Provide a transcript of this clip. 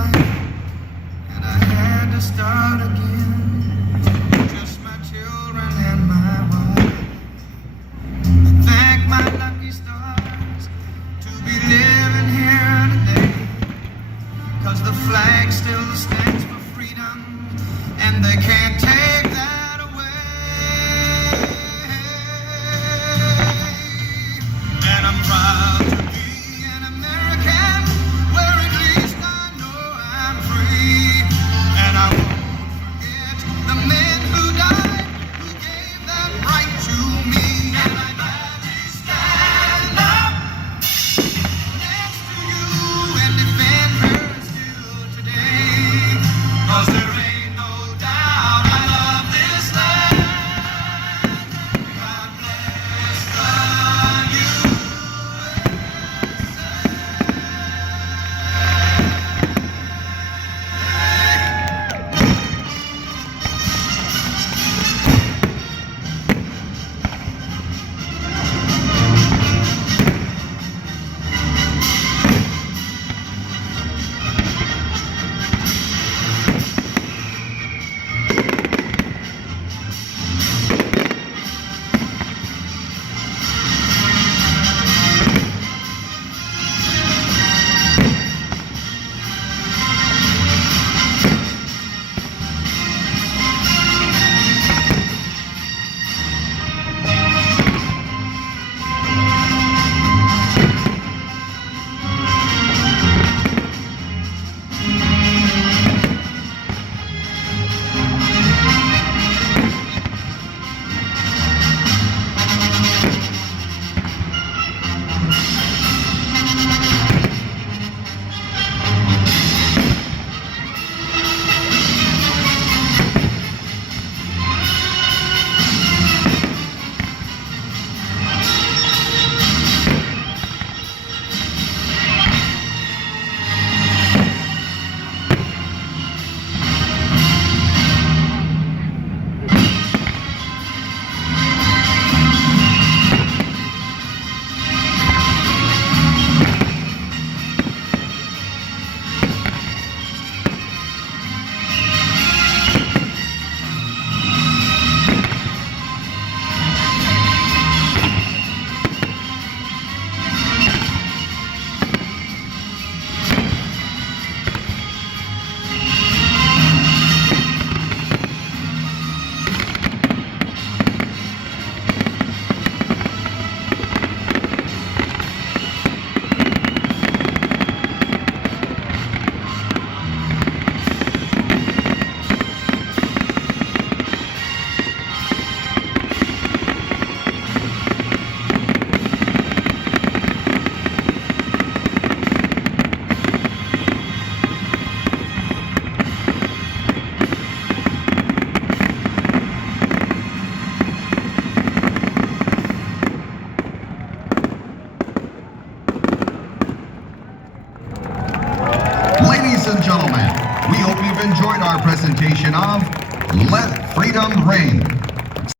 life, and I had to start again. Just my children and my wife. I thank my lucky stars to be living here today, 'cause the flag still stands for freedom, and they can't take that away. And I'm proud to be an American, where at least I know I'm free. And I won't forget the men who died, who gave that right to me. And I gladly stand up next to you and defend her still today. 'Cause there ain't no doubt I love this land. God bless the USA. Ladies and gentlemen, we hope you've enjoyed our presentation of Let Freedom Reign.